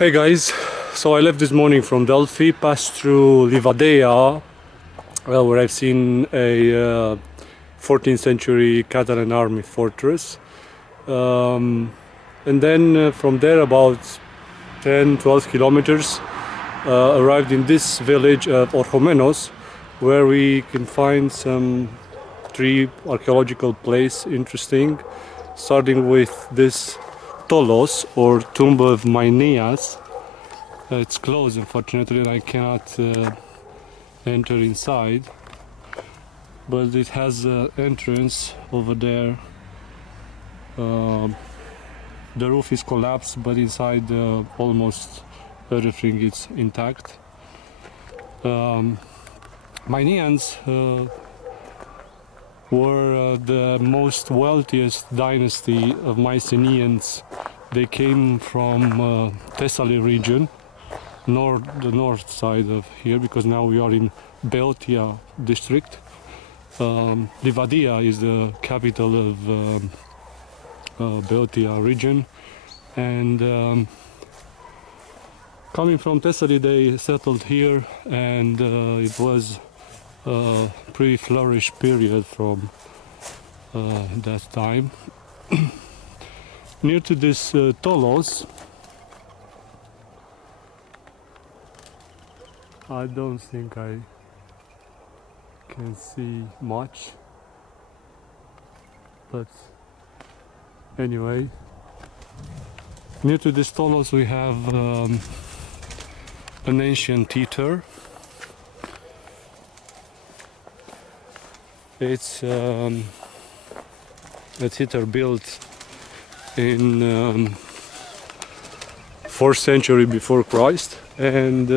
Hey guys, so I left this morning from Delphi, passed through Livadea, where I've seen a 14th century Catalan army fortress, and then from there about 10-12 kilometers arrived in this village of Orchomenus, where we can find some three archaeological places interesting, starting with this Tolos, or tomb of Mycenaean. It's closed, unfortunately, and I cannot enter inside, but it has an entrance over there. The roof is collapsed, but inside almost everything is intact. Mycenaeans were the most wealthiest dynasty of Mycenaeans. They came from Thessaly region, the north side of here, because now we are in Boeotia district. Livadea is the capital of Boeotia region, and coming from Thessaly they settled here, and it was a pretty flourished period from that time. Near to this Tolos, I don't think I can see much, but anyway, near to this Tolos we have an ancient theater. It's a theater built in 4th century before Christ, and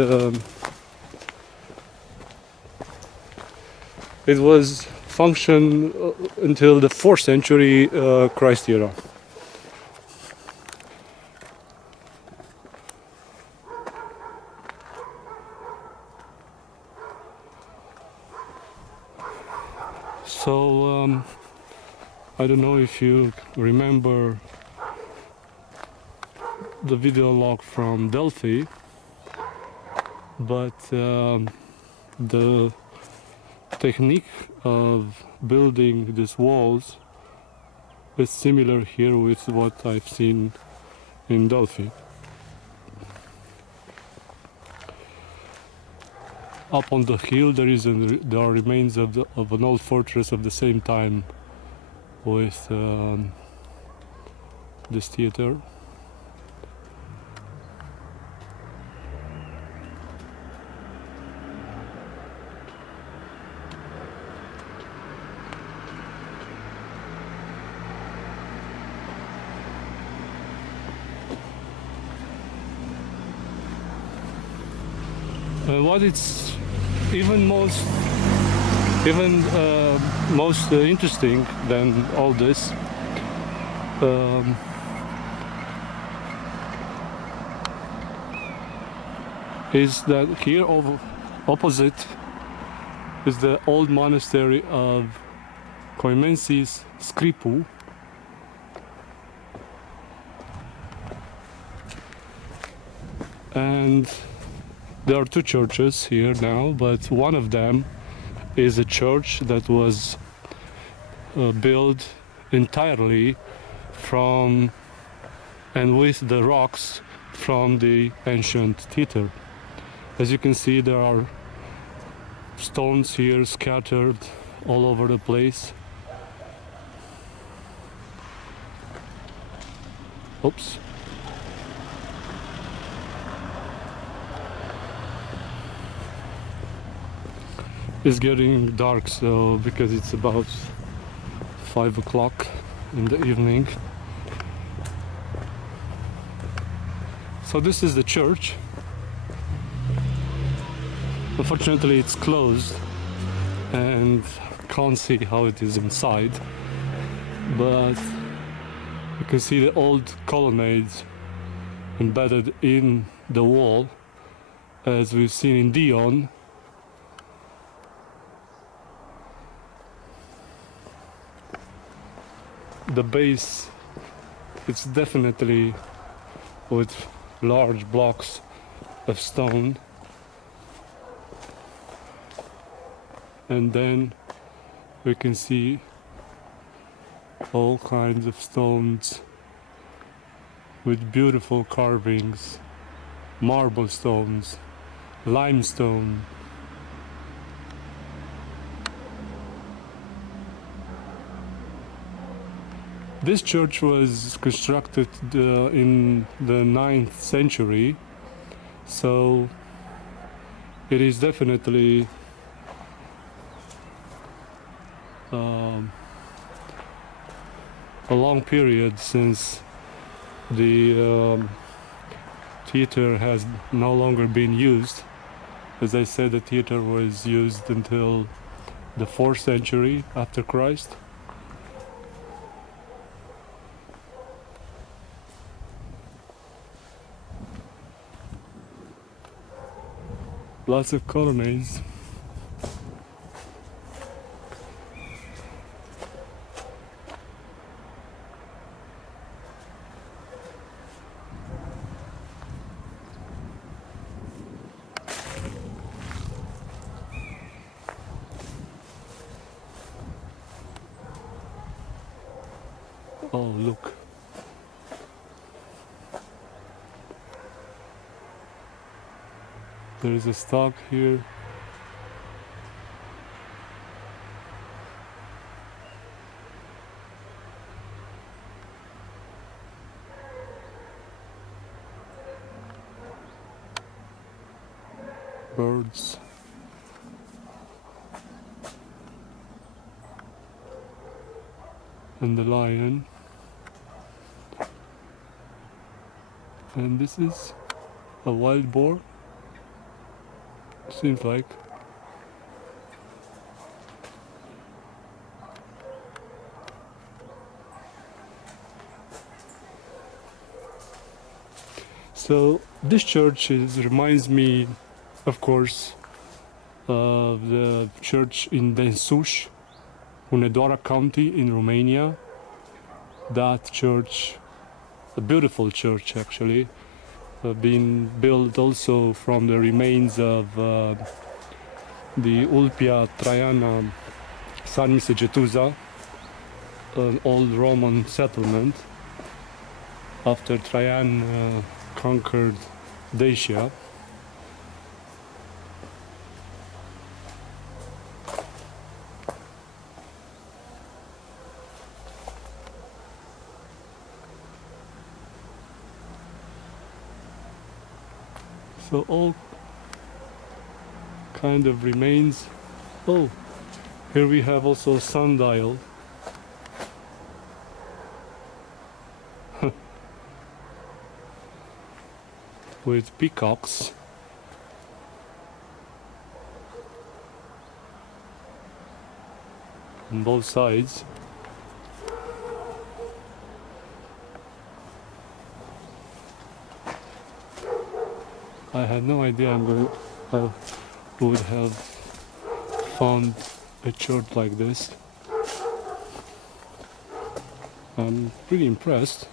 it was functioned until the 4th century Christ era. So I don't know if you remember the video log from Delphi, but the technique of building these walls is similar here with what I've seen in Delphi. Up on the hill there are remains of an old fortress of the same time with this theater. What it's even most interesting than all this is that here opposite is the old monastery of Coimensis Scripu, and there are two churches here now, but one of them is a church that was built entirely from and with the rocks from the ancient theater. As you can see, there are stones here scattered all over the place. Oops. It's getting dark, so because it's about 5 o'clock in the evening. So this is the church. Unfortunately it's closed and can't see how it is inside, but you can see the old colonnades embedded in the wall, as we've seen in Dion. The base, it's definitely with large blocks of stone, and then we can see all kinds of stones with beautiful carvings, marble stones, limestone. This church was constructed in the 9th century, so it is definitely a long period since the theater has no longer been used. As I said, the theater was used until the 4th century after Christ. Lots of colonnades. Oh, look. There is a stock here. Birds. And the lion. And this is a wild boar. Seems like. So this church reminds me, of course, of the church in Densuș, Hunedoara County in Romania. That church, a beautiful church actually, been built also from the remains of the Ulpia Traiana Sarmisegetuza, an old Roman settlement after Trajan conquered Dacia. So all kind of remains. Oh, here we have also a sundial. With peacocks. On both sides. I had no idea I would have found a church like this. I'm pretty impressed.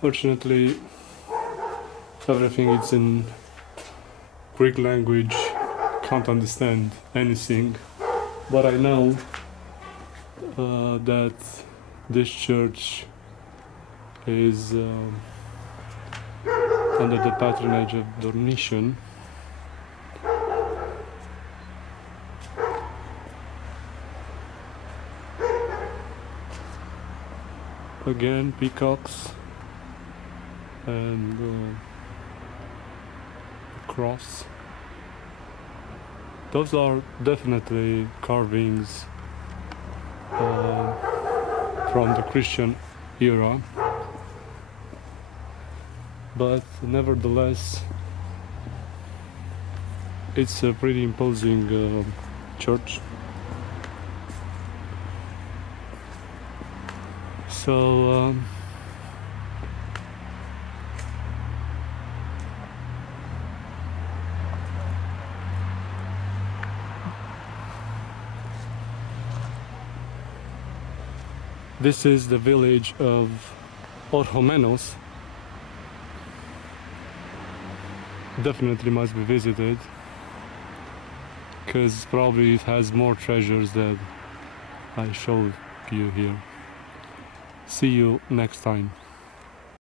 Fortunately, everything is in Greek language. Can't understand anything, but I know that this church is under the patronage of Dornitian. Again, peacocks and cross. Those are definitely carvings from the Christian era, but nevertheless it's a pretty imposing church. So This is the village of Orchomenus. Definitely must be visited, because probably it has more treasures that I showed you here. See you next time.